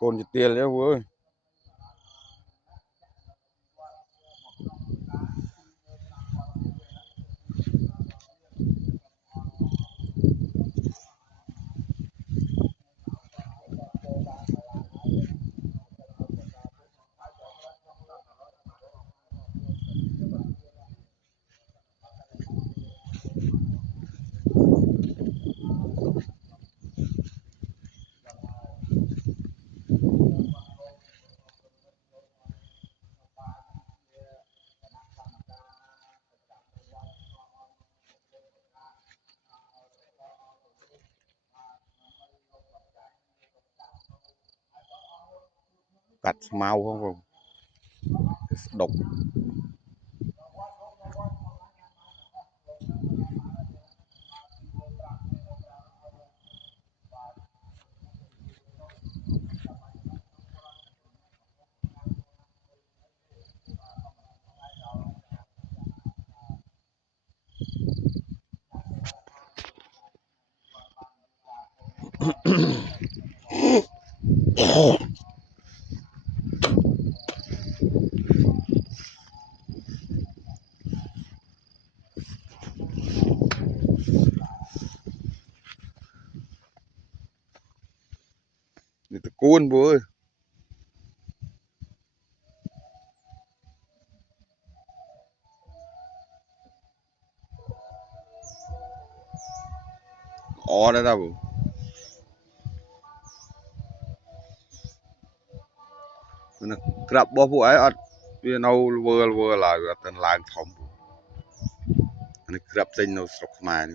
Con chỉ tiền đấy vui. Cắt mau không độc. Để tôi cuốn vui. Ó đấy tao. Nó gặp bao vụ ấy vì nó vừa lại tên làng thòng. Nó gặp tên nó sọc mà